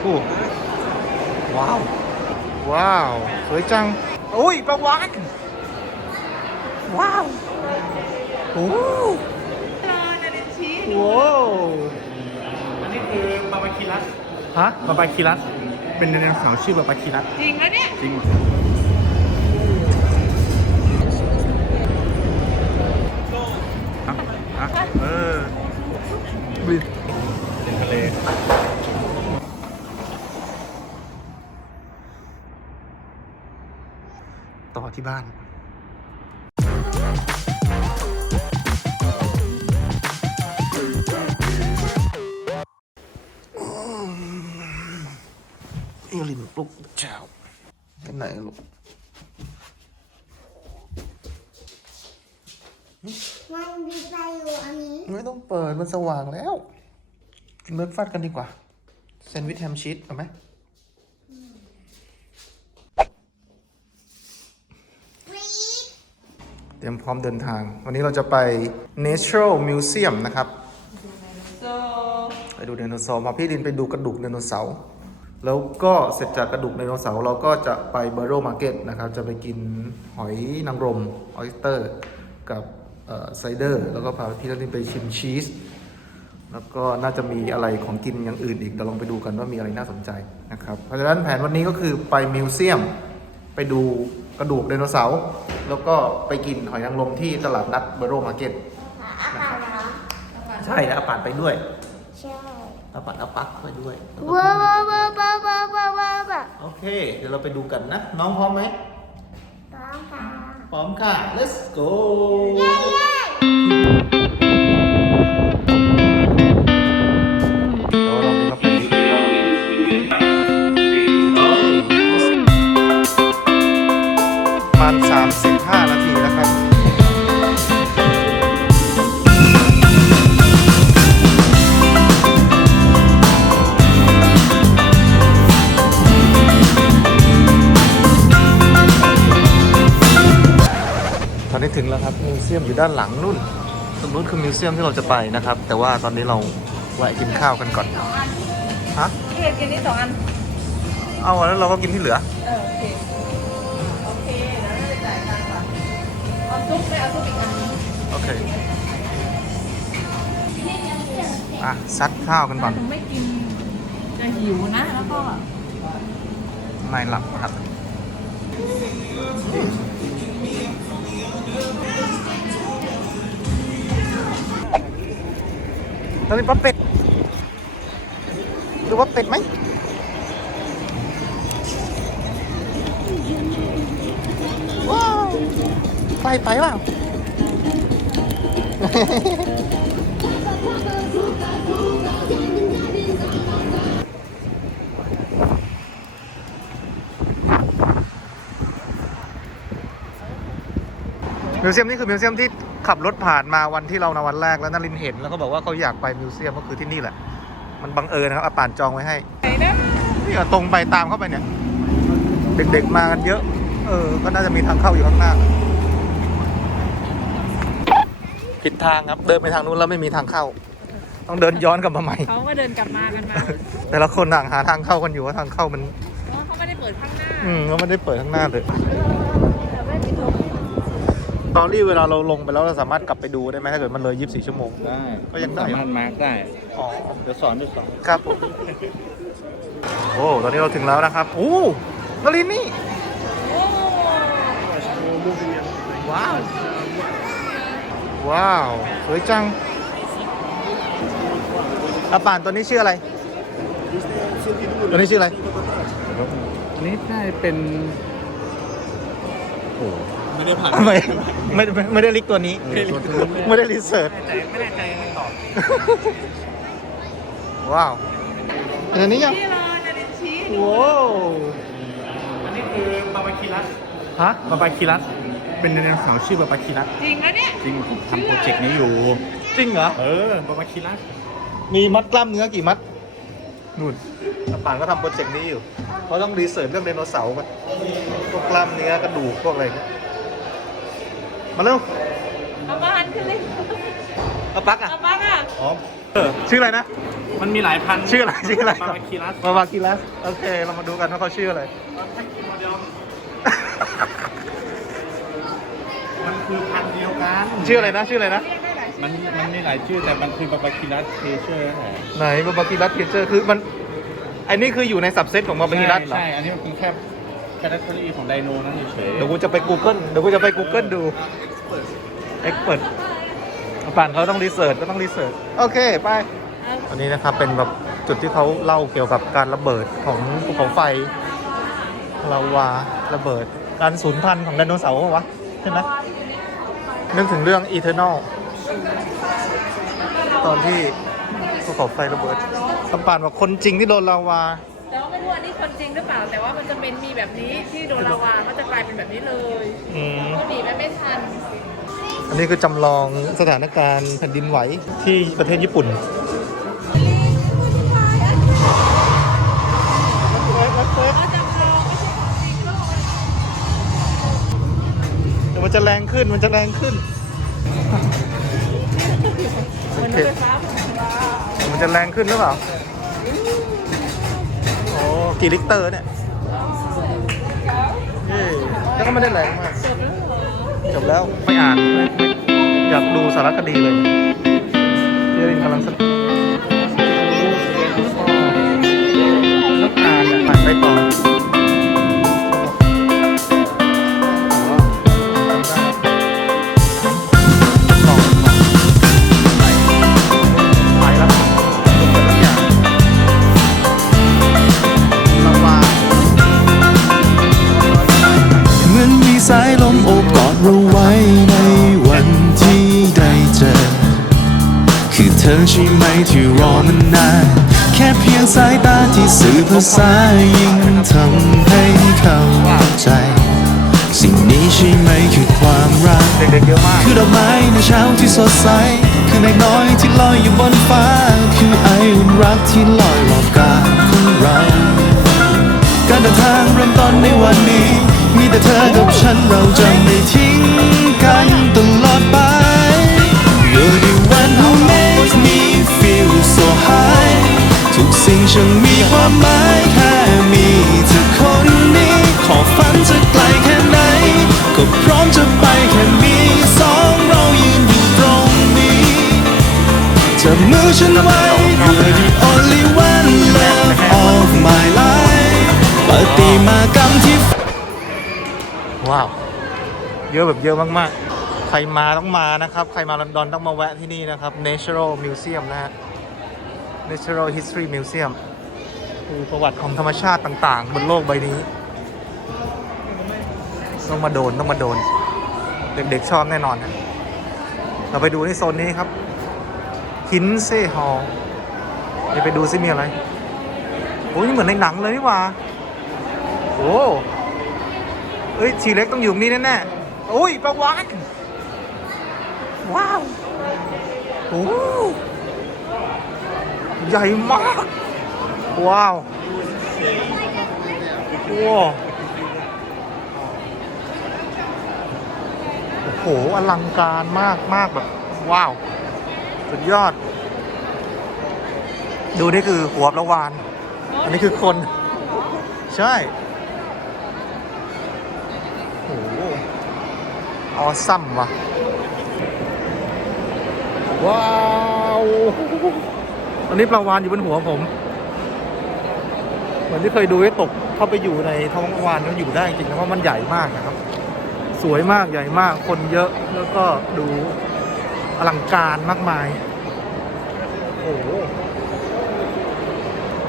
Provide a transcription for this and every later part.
โอ้ว้าว ว้าว สวยจัง โอ้ยปลาวานว้าว โอ้ว้าวอันนี้คือบาบาคิรัสฮะบาบาคิรัสเป็นไดโนเสาร์ชื่อบาบาคิรัสจริงแล้วเนี่ย จริงฮะเออเป็นทะเล ต่อที่บ้านเอลินปลุกเช้าไปไหนลูกมันมีไฟอยู่อันนี้ ไม่ต้องเปิดมันสว่างแล้วกินเบรกฟาสต์กันดีกว่าแซนด์วิชแฮมชีสเอาไหม ฟรีด เตรียมพร้อมเดินทาง วันนี้เราจะไป Natural Museum นะครับ so ไปดูไดโนเสาร์พาพี่ลินไปดูกระดูกไดโนเสาร์แล้วก็เสร็จจากกระดูกไดโนเสาร์เราก็จะไปเบอร์โรมาร์เก็ตนะครับ จะไปกินหอยนางรมออ s สเตอร์กับไซเดอร์ แล้วก็พาพี่ลินไปชิมชีสแล้วก็น่าจะมีอะไรของกินอย่างอื่นอีกเดี๋ยวลองไปดูกันว่ามีอะไรน่าสนใจนะครับ เพราะฉะนั้นแผนวันนี้ก็คือไปมิวเซียม ไปดู กระดูกไดโนเสาร์แล้วก็ไปกินหอยนางรมที่ตลาดนัดเบอร์โรมาร์เก็ตอาปากเหรอใช่แล้วอาปานไปด้วยใช่อาปานอาปักไปด้วยว้าวว้าวว้าวว้าวว้าวว้าวว้าวโอเค เดี๋ยวเราไปดูกันนะ น้องพร้อมไหมพร้อมค่ะพร้อมค่ะ let's go เย้เย้ อนนี้ถึงแล้วครับมิวเซียมอยู่ด้านหลังนู่น ตรงนู้นคือมิวเซียมที่เราจะไปนะครับ แต่ว่าตอนนี้เราแวะกินข้าวกันก่อนฮะพี่เอกกินนี่สองอัน เอาแล้วเราก็กินที่เหลือ เออโอเค โอเคแล้วเราจะจ่ายตังค์ก่อนเอาซุปไม่เอาซุปอีกอันนึงโอเค อะซัดข้าวกันก่อนถึงไม่กินจะหิวนะ แล้วก็ไม่หลับครับ ตอนนี้ปลาเป็ดดูว่าเป็ดไหมว้าวไปไปเปล่า มิวเซียมนี่คือมิวเซียมที่ขับรถผ่านมาวันที่เราในวันแรกแล้วนารินเห็นแล้วก็บอกว่าเขาอยากไปมิวเซียมก็คือที่นี่แหละ มันบังเอิญนะครับอาป่านจองไว้ให้ไหนนะนี่ก็ตรงไปตามเข้าไปเนี่ย เด็กๆมากันเยอะ เออ ก็น่าจะมีทางเข้าอยู่ข้างหน้า ผิดทางครับเดินไปทางนู้นแล้วไม่มีทางเข้า ต้องเดินย้อนกลับมาใหม่ เขาก็เดินกลับมากันมาแต่ละคนต่างหาทางเข้ากันอยู่ว่าทางเข้ามันเพราะว่าเขาไม่ได้เปิดข้างหน้า อืมก็ไม่ได้เปิดข้างหน้าเลย ตอนรี่เวลาเราลงไปแล้วเราสามารถกลับไปดูได้ไหมถ้าเกิดมันเลย 24 ชั่วโมง ได้ก็ยังได้ สามารถมาร์กได้ อ๋อ เดี๋ยวสอนด้วยสอนครับผม โอ้ ตอนนี้เราถึงแล้วนะครับ โอ้นลินนี่ ว้าว ว้าว สวยจังอาป่านตัวนี้ชื่ออะไร ตัวนี้ชื่ออะไร อันนี้น่าจะเป็น โอ้ ไม่ได้ผ่านไม่ไม่ไม่ไม่ได้ลิกตัวนี้ ไม่ได้รีเสิร์ชไม่แน่ใจไม่ตอบว้าวอันนี้ยังที่รอนารินชีสว้าวอันนี้คือบาบาคิรัสฮะบาบาคิรัสเป็นไดโนเสาร์ชื่อบาบาคิรัสจริงแล้วเนี่ยจริงผมทำโปรเจกต์นี้อยู่ จริงเหรอเออบาบาคิรัสมีมัดกล้ามเนื้อกี่มัดนู่นอาป่านก็ทำโปรเจกต์นี้อยู่เขาต้องรีเสิร์ชเรื่องไดโนเสาร์กันพวกกล้ามเนื้อกระดูกพวกอะไรเนี่ย มาเร็วเอาบ้านขึ้นเลยเอาปักอะเอาบ้านอะอ๋อเออชื่ออะไรนะนมันมีหลายพันธุ์ชื่ออะไรชื่ออะไรบาบาคิรัสบาบาคิรัสโอเค เรามาดูกันว่าเขาชื่ออะไรถ้ากินโมเดลมันคือพันธุ์เดียวกันชื่ออะไรนะชื่ออะไรนะมันมันมีหลายชื่อแต่มันคือบาบาคิรัสเทเชอร์นั่นแหละไหนบาบาคิรัสเทเจอร์คือมันอันนี้คืออยู่ในสับเซตของบาบาคิรัสเหรอใช่อันนี้มันเป็นแค่ แคตตาล็อของไดโนนั่นเฉยๆเดี๋ยวกูจะไป Google เดี๋ยวกูจะไป Google ดู Expert ป่านเขาต้องรีเสิร์ชก็ต้องรีเสิร์ชโอเค ไป อันนี้นะครับเป็นแบบจุดที่เขาเล่าเกี่ยวกับการระเบิดของภูเขาไฟลาวาระเบิด การสูญพันธุ์ของไดโนเสาร์ปะวะใช่ไหมนึกถึงเรื่อง Eternal ตอนที่ภูเขาไฟระเบิดสมป่านว่าคนจริงที่โดนลาวาแต่ว่าไม่รู้ อันนี้คนจริงหรือเปล่า แต่ว่ามันจะเป็นมีแบบนี้ที่โดนลาวาก็จะกลายเป็นแบบนี้เลยอืมก็หนีไปไม่ทันอันนี้คือจำลองสถานการณ์แผ่นดินไหวที่ประเทศญี่ปุ่นเดี๋ยวมันจะแรงขึ้น มันจะแรงขึ้น เหมือนรถไฟฟ้าผ่านว่ามันจะแรงขึ้นหรือเปล่าโอ้ กี่ลิตรเนี่ยเย้แล้วก็ไม่ได้แรงมากจบแล้วไม่อ่านไม่ไม่อยากดูสารคดีเลยเจริญกำลังสนุกต้องอ่านอะอ่านไปต่ออ๋อ สายลมโอบกอดเราไว้ในวันที่ได้เจอ คือเธอใช่ไหมที่รอมันนาน แค่เพียงสายตาที่สื่อภาษายิ่งทำให้เข้าใจ สิ่งนี้ใช่ไหมคือความรัก คือดอกไม้ในเช้าที่สดใส คือเมฆน้อยที่ลอยอยู่บนฟ้า คือไออุ่นรักที่ลอยรอบกายของเรา การเดินทางเริ่มต้นในวันนี้ มีแต่เธอกับฉันเราจะไม่ทิ้งกันตลอดไป You're the one who makes me feel so high ทุกสิ่งช่างมีความหมายแค่มีเธอคนนี้ ขอฝันจะไกลแค่ไหน ก็พร้อมจะไปแค่มีสองเรายืนอยู่ตรงนี้จับมือฉันไว้ You're the only one love of my life ปฏิมากรรมที่ ว้าว เยอะแบบเยอะมากๆ ใครมาต้องมานะครับ ใครมาลอนดอนต้องมาแวะที่นี่นะครับ Natural Museum นะฮะ Natural History Museum คือประวัติของธรรมชาติต่างๆ บนโลกใบนี้ ต้องมาโดนต้องมาโดน เด็กๆชอบแน่นอนนะเราไปดูในโซนนี้ครับฮินเซ่ฮอลเดี๋ยวไปดูซิมีอะไรโอ้ยเหมือนในหนังเลยนี่ว่า โอ้เอ้ยทีเล็กต้องอยู่นี้แน่ๆ อ้ยประวานว้าวโอ้ใหญ่มาก ว้าวว้าวโอ้โหอลังการมากมากแบบ ว้าว สุดยอด ดูนี่คือหัวประวาน อันนี้คือคน ใช่ โอ้โห ออซัมว่ะว้าวตอนนี้ปลาวานอยู่บนหัวผม เหมือนที่เคยดูให้ตกเข้าไปอยู่ในท้องวานมันอยู่ได้จริงนะเพราะมันใหญ่มากนะครับ สวยมากใหญ่มาก คนเยอะแล้วก็ดูอลังการมากมาย โอ้โห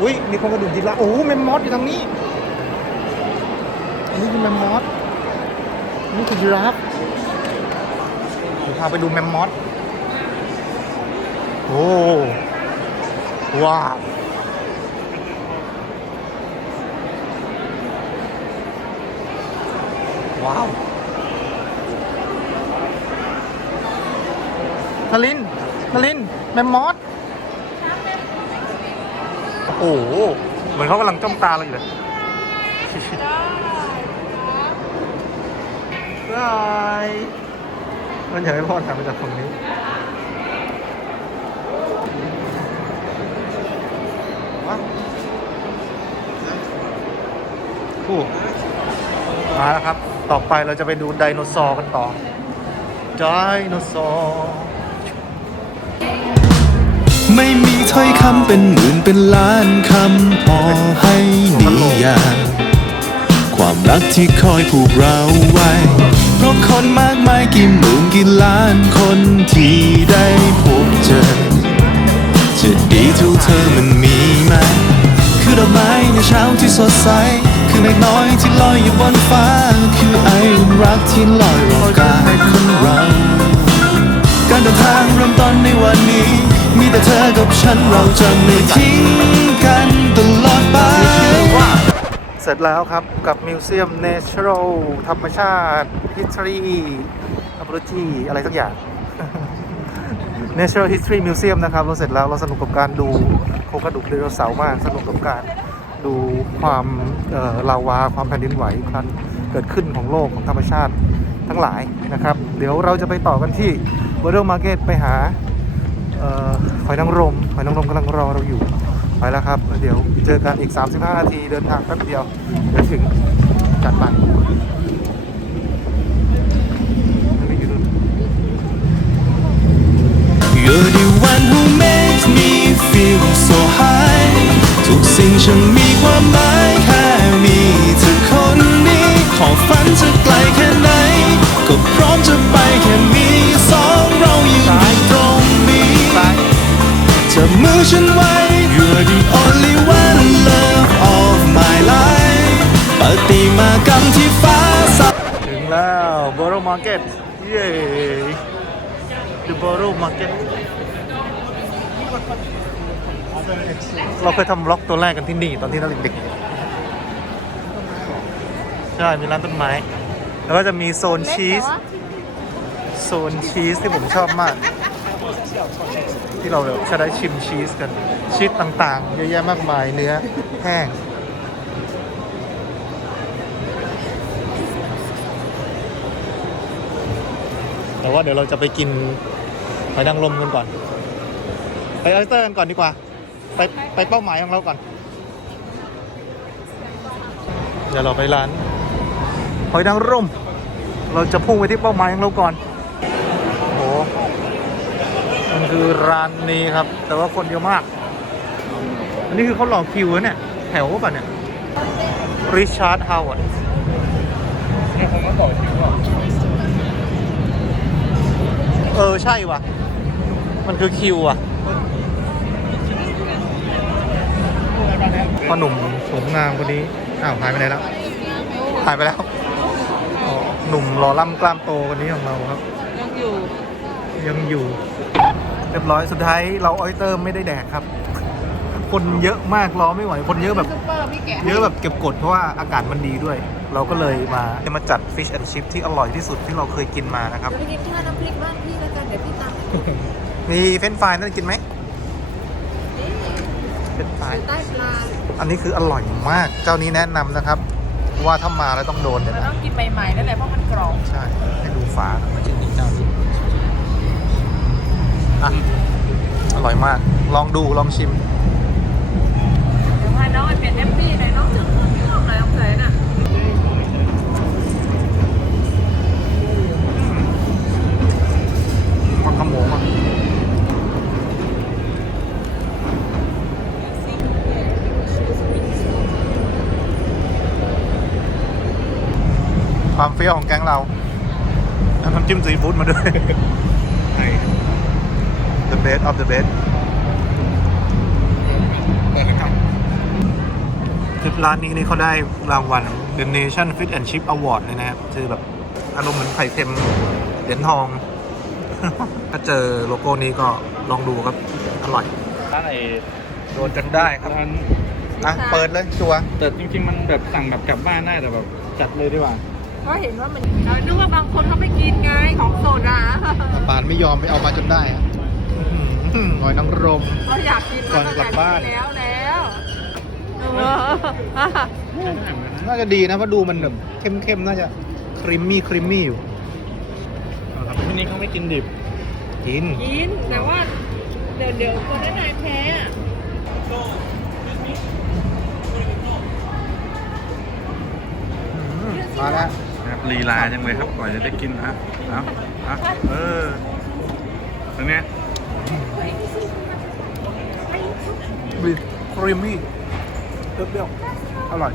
อุ้ยมีคนกระดุมทีละโอ้โหแมมมอสอยู่ทางนี้ อันนี้คือแมมมอส นี่คือยีราฟพาไปดูแมมมอสโอ้ว้าวว้าวทลินทลิน แมมมอสโอ้โห เหมือนเขากำลังจ้องตาเราอยู่เลย บายมันอยากให้พ่อถ่ายมาจากฝั่งนี้วะคู่มาแล้วครับ ต่อไปเราจะไปดูไดโนเสาร์กันต่อ ไดโนเสาร์ไม่มีถ้อยคำเป็นหมื่นเป็นล้านคำพอให้นิยาม รักที่คอยผูกเราไว้ เพราะคนมากมายกี่หมื่นกี่ล้านคนที่ได้พบเจอ จะดีเท่าเธอมันมีไหม คือดอกไม้ในเช้าที่สดใส คือเมฆน้อยที่ลอยอยู่บนฟ้า คือไออุ่นรักที่ลอยรอกายของเรา การเดินทางเริ่มต้นในวันนี้ มีแต่เธอกับฉันเราจะไม่ทิ้งกันตลอดไป เสร็จแล้วครับกับมิวเซียม Natural ธรรมชาติ History Apology อะไรสักอย่าง Natural History Museum นะครับเราเสร็จแล้วเราสนุกกับการดูโครงกระดูกไดโนเสาร์มากสนุกกับการดูความเอ่อลาวาความแผ่นดินไหวครั้นเกิดขึ้นของโลกของธรรมชาติทั้งหลายนะครับ เดี๋ยวเราจะไปต่อกันที่ w o r l d Market ไปหาเอ่อหอยนางรมหอยนางรมกำลังรอเราอยู่ ไปแล้วครับ เดี๋ยวเจอกันอีก 35 นาทีเดินทางแป๊บเดียวเดี๋ยวถึงจัดไปนี่อยู่นู่น You're the one who makes me feel so high ทุกสิ่งฉันมีความหมายแค่มีเธอคนนี้ ขอฝันจะไกลแค่ไหน ก็พร้อมจะไปแค่มี Market เย้ The Borough Market เราเคยทำบล็อกตัวแรกกันที่นี่ ตอนที่เราเด็กๆ ใช่ มีร้านต้นไม้ แล้วก็จะมีโซนชีส โซนชีสที่ผมชอบมาก ที่เราจะได้ชิมชีสกัน ชีสต่างๆ เยอะแยะมากมาย เนื้อแห้ง แต่ว่าเดี๋ยวเราจะไปกินหอยนางรมกันก่อน ไปออสเตอร์กันก่อนดีกว่า ไปไปเป้าหมายของเราก่อน เดี๋ยวเราไปร้านหอยนางรม เราจะพุ่งไปที่เป้าหมายของเราก่อนโอ้โหมันคือร้านนี้ครับ แต่ว่าคนเยอะมาก อันนี้คือเขาหลอกคิวเนี่ยแถวป่ะเนี่ยริชาร์ดฮาวาร์ดเนี่ยผมก็ต่อคิวอะ เออใช่ว่ะ มันคือคิวอะพ่อหนุ่มสูงงามคนนี้ อ้าวหายไปไหนแล้ว หายไปแล้วอ๋อหนุ่มหล่อล่ำกล้ามโตคนนี้ของเราครับ ยังอยู่ ยังอยู่ เรียบร้อยสุดท้ายเราออยเตอร์ไม่ได้แดกครับ คนเยอะมากรอไม่ไหว คนเยอะแบบซุปเปอร์พี่แกะเยอะแบบเก็บกดเพราะว่าอากาศมันดีด้วย เราก็เลยมามาจัดฟิชแอนชิพที่อร่อยที่สุดที่เราเคยกินมานะครับไปกินข้าวน้ำพริกบ้าน นมีเฟรนช์ฟรายนั่นกินไหมนี่เฟรนช์ฟรายอยู่ใต้ปลาอันนี้คืออร่อยมาก เจ้านี้แนะนำนะครับ ว่าถ้ามาแล้วต้องโดนเนี่ยเรานะต้องกินใหม่ๆนั่นแหละเพราะมันกรอบใช่ ให้ดูฝามันจะมีเจ้านี้อะอร่อยมาก ลองดูลองชิม เดี๋ยวพาน้องไปเปลี่ยนแนปปี้หน่อยน้องถึงเครื่องหน่อยเอาเลยน่ะมันขโมงอะ ความเฟี้ยวของแก๊งเราเอาน้ำจิ้มซีฟู้ดมาด้วย the best of the best คลิปร้านนี้นี่เขาได้รางวัล The Nation Fit and Chip Award เลยนะครับ คือแบบอารมณ์เหมือนไข่เค็มเหรียญทอง ถ้าเจอโลโก้นี้ก็ลองดูครับ อร่อย ร้านไอ้โดนจนได้ครับร้านอะเปิดเลยชัวร์ แต่จริง ๆ มันแบบสั่งแบบกลับบ้านได้แต่แบบจัดเลยดีกว่า ก็เห็นว่ามันเรานึกว่าบางคนเขาไม่กินไงของโซดาปานไม่ยอมไปเอามาจนได้อะอื้อหือหอยนางรมเขาอยากกินก่อนกลับบ้านแล้วแล้วเออน่าจะดีนะเพราะดูมันแบบเข้มๆน่าจะครีมมี่ครีมมี่อยู่ที่นี่เขาไม่กินดิบ กิน กิน แต่ว่า เดี๋ยวเดี๋ยวคนนั้นนายแพ้อะอมาแล้วนะครับ ลีลาจังเลยครับกว่าจะได้กินอะเอาเอาเออตรงเนี้ยบีครีมมี่เปรี้ยวๆอร่อย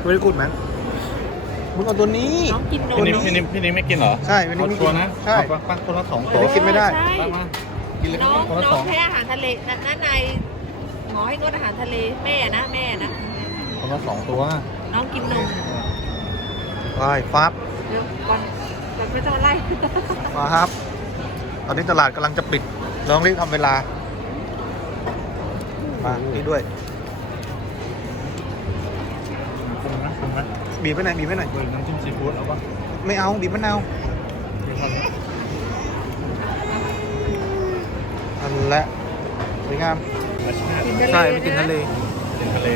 ไม่ได้กูดไหมมึงเอาตัวนี้ น้องกินนพี่มนิมพี่นิมพี่นิมไม่กินเหรอใช่ไม่ได้เอาไม่ตัวกินนะใช่ เอาปักคนละสองไม่ตัวได้กินไม่ได้ ใช่ปักมากินเลยน้องคนละน้สอองงแพ้อาหารทะเลนั่นนั่นนายหมอให้งดอาหารทะเลแม่นะแม่นะ คนละสองตัวน้องกินนม ไปฟับเดี๋ยวก่อนก่อนไม่ต้องไล่มาครับ ตอนนี้ตลาดกำลังจะปิดลองรีบทำเวลา มานี่ด้วย ปรุงนะปรุงนะบีบไปไหนอยบีบไปไหนอยเปิดน้ำจิ้มซีฟู้ดเอาปะไม่เอาบีบมะนาวอันละสวยงามธรรมชาติกินทะเลใช่ไปกินทะเลกินทะเล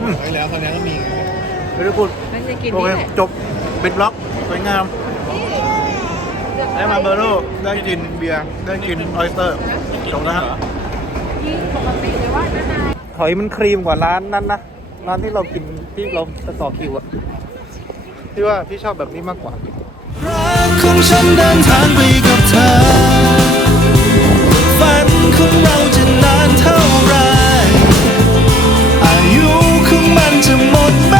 อืมไว้แล้วตอนนี้ก็มีไงไม่ได้พูดมัน จะกินโอเคนี่แหละจบปิดบล็อกสวยงาม ได้มาเบอร์โรได้กินเบียร์ได้กินออยสเตอร์จบนะฮะยิ่งปกติเลยว่านั่นนายหอยมันครีมกว่าร้านนั้นนะร้านที่เรากินที่เราจะต่อคิวอะพี่ว่าพี่ชอบแบบนี้มากกว่า รักของฉันเดินทางไปกับเธอ ฝันของเราจะนานเท่าไรอายุของมันจะหมดบ้า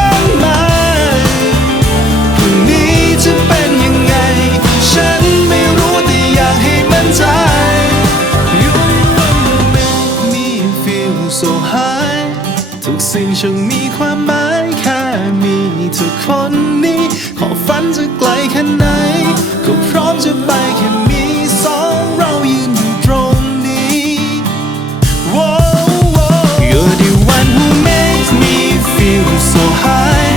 งไหม ก็พร้อมจะไปแค่มีสองเรายืนอยู่ตรงนี้ Whoa, whoa. You're the one who makes me feel so high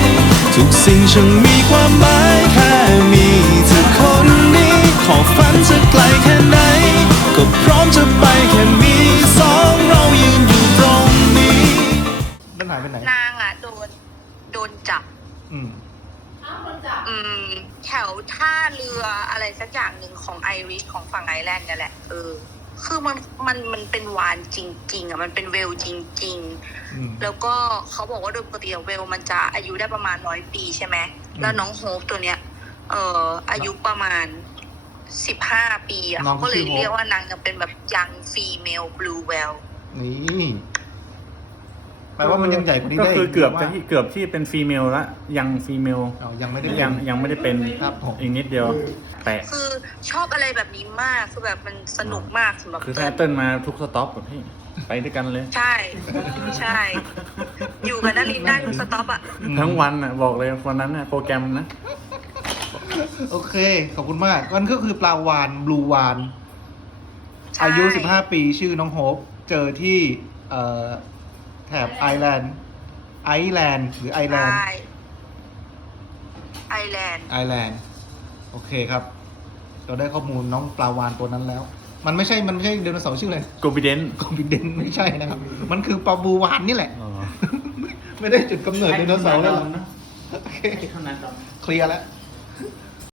ทุกสิ่งช่างมีความหมายแค่มีเธอคนนี้ ขอฝันจะไกลแค่ไหน ม แถวท่าเรืออะไรสักอย่างหนึ่งของไอริชของฝั่งไอร์แลนด์เนี่ยแหละเออคือมันมันมันเป็นวานจริง ๆอะมันเป็นเวลจริงอืมๆแล้วก็เขาบอกว่าโดยปกติเวลมันจะอายุได้ประมาณร้อยปีใช่ไหมแล้วน้องโฮปตัวเนี้ย เอ่ออายุประมาณสิบห้าปีอะน้องเขาก็เลยชื่อโฮป เรียกว่านางจะเป็นแบบยังฟีเมลบลูเวล นี่ แปลว่ามันยังใหญ่กว่านี้ก็ได้คือเกือบว่าจะที่เกือบที่เป็นฟีเมลละยังฟีเมลเอายังไม่ได้ยังยังไม่ได้เป็นครับผมอีกนิดเดียว แตะคือชอบอะไรแบบนี้มากคือแบบมันสนุกมากสำหรับคือเติ้ถ้าลเติ้ลมาทุกสต็อปกับพี่ไปด้วยกันเลย ใช่ใช่ อยู่กับนารินได้ทุกสต็อปอะทั้งวันอะบอกเลยวันนั้นน่ะโปรแกรมนะโอเค ขอบคุณมากมันก็คือปลาวานบลูวานใช่อายุ 15 ปีชื่อน้องโฮปเจอที่เอ่อ แถบไอร์แลนด์ไอร์แลนด์หรือไอร์แลนด์ใช่ไอแลนด์ไอร์แลนด์โอเคครับ เราได้ข้อมูลน้องปลาวานตัวนั้นแล้ว มันไม่ใช่มันไม่ใช่ไดโนเสาร์ชื่ออะไรโกบิเดนคอมพิเดนไม่ใช่นะครับ มันคือปลาบูวานนี่แหละ ไม่ได้จุดกำเนิดไดโนเสาร์แล้วหรอกโอเคเคลียร์แล้ว